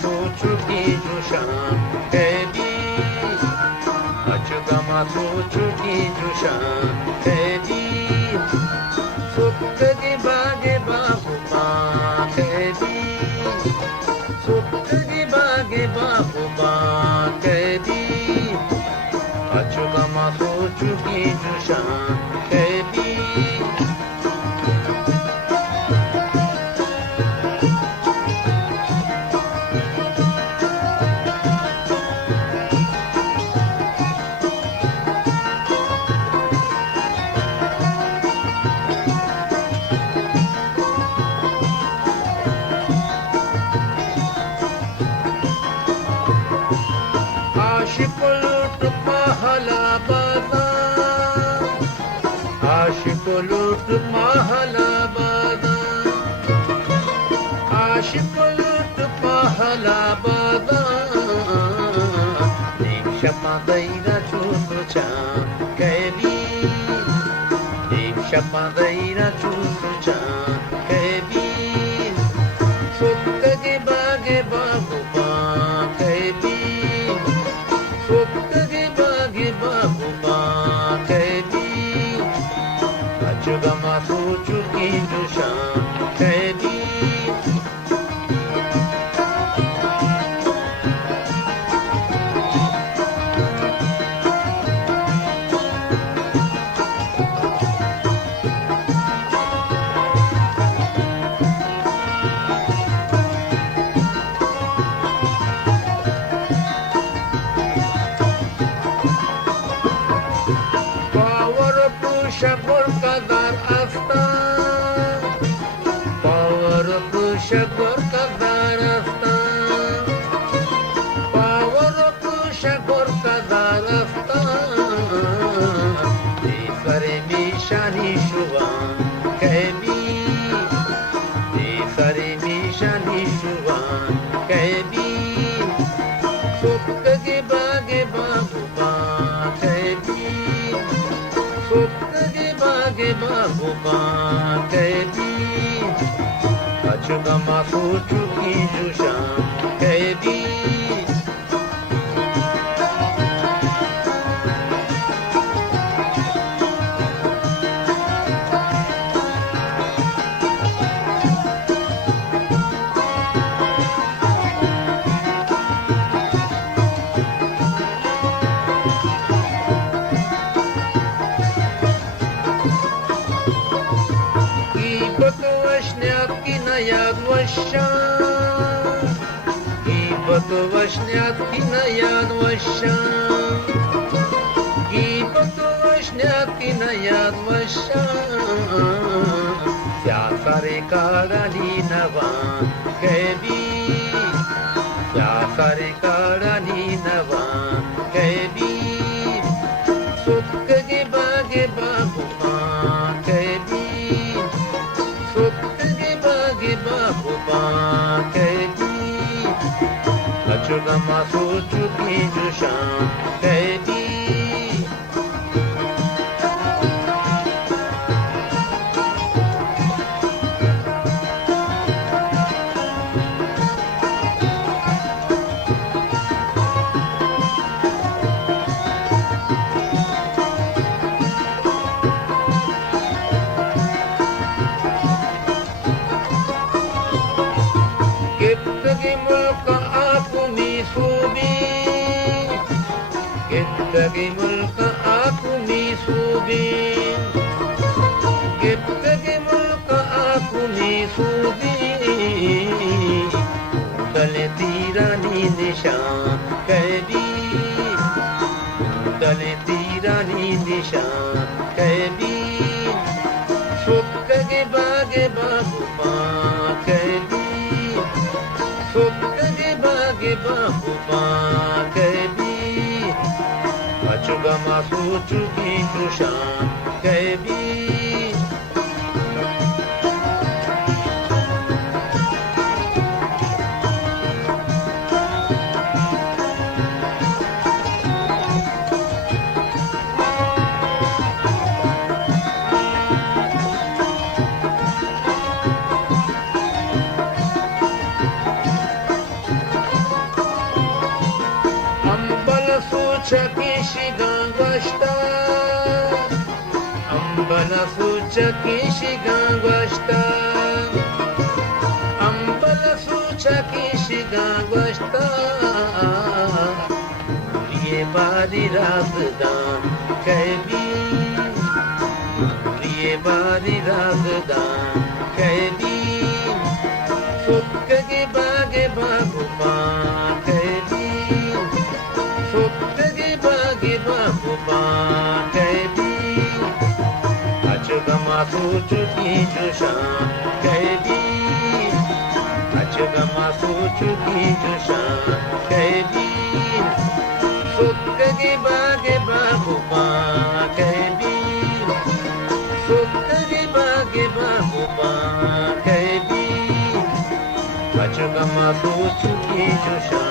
Suchuki Jushan Devi Achugama Suchuki Jushan Devi Sukkagi Bage Bahuma Devi Sukkagi Bage Bahuma Devi Achugama Suchuki Jushan Devi आशिक लूट महला बादा आशिक लूट महला बादा दीक्षा पादैरा चुचा कैबी दीक्षा पादैरा चुचा कैबी सुक्कगे बागे बाबुबा कैबी सुक्कगे बागे बाबुबा कैबी Achugama Suchuki Jushan Devi Power Pusha Kadar Asta Power Pusha Kadar Asta Power Pusha Kadar Asta Defare Mishani Shuvan Kebi Defare Mishani Shuvan Kebi Sukkage Bage Babuba Kebi Sukkage Bage Babuba Kebi Achugama Suchuki Jushan Kebi Вошняткина яд вощан, гибко вошняткина яд вощан, я саре каралинава кеби, я саре каралинава кеби, суккаге баге бабума кеби, суккаге баге бабума кеби. Achugama Suchuki Jushan Devi Gittagi mulka aku misubi Gittagi mulka aku misubi Gittagi mulka aku misubi Dale tirani nishan kebi Dale tirani nishan kebi Sukkage bage babuba kebi Sukkage bage babuba kebi Achugama Suchuki Jushan kebi Chakishigan Ambala fucha kishigan guashta Ambala fucha kishigan guashta Liye bari ragdan kaibi Liye bari ragdan kaibi Fukkage bage bagupa kaibi Fukkage bage bagupa kaibi Achugama suchuki jusha kaibi Achugama suchuki jusha kaibi Fukkage bage bagupa kaibi Fukkage bage bagupa kaibi Achugama suchuki jusha